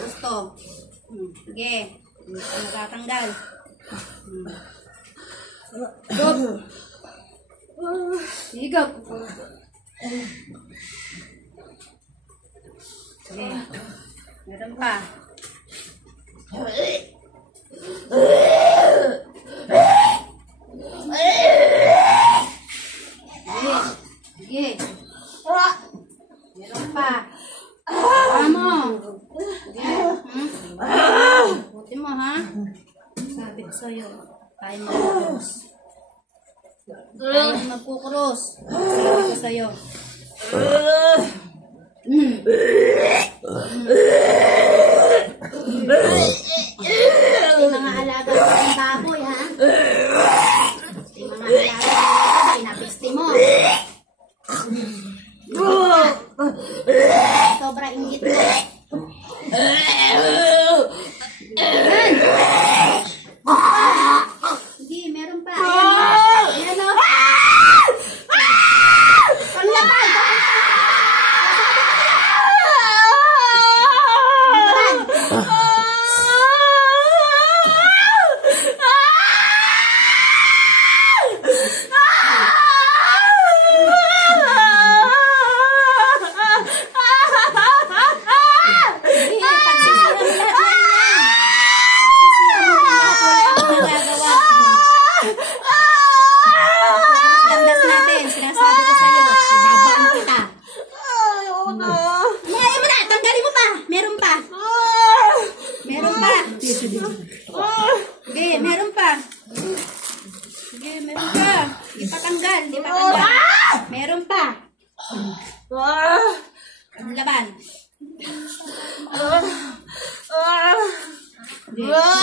gusto. Sige. Hindi ka natatanggal. Higop. Sige. Meron pa. Sige. Meron pa. Amo. Buti mo, ha? Sabi ko sa'yo. Tayo magkukuros. Tayo magkukuros. Sabi ko sa'yo. Yung mga alaga ng baboy, ha? Yung mga alaga ng baboy, pinapisti mo. Sobra inggit mo. Sige, meron pa. Ayan o. Ang laban! Sige, meron pa. Sige, meron pa. Di patanggal, di patanggal. Meron pa. Ang laban. Sige.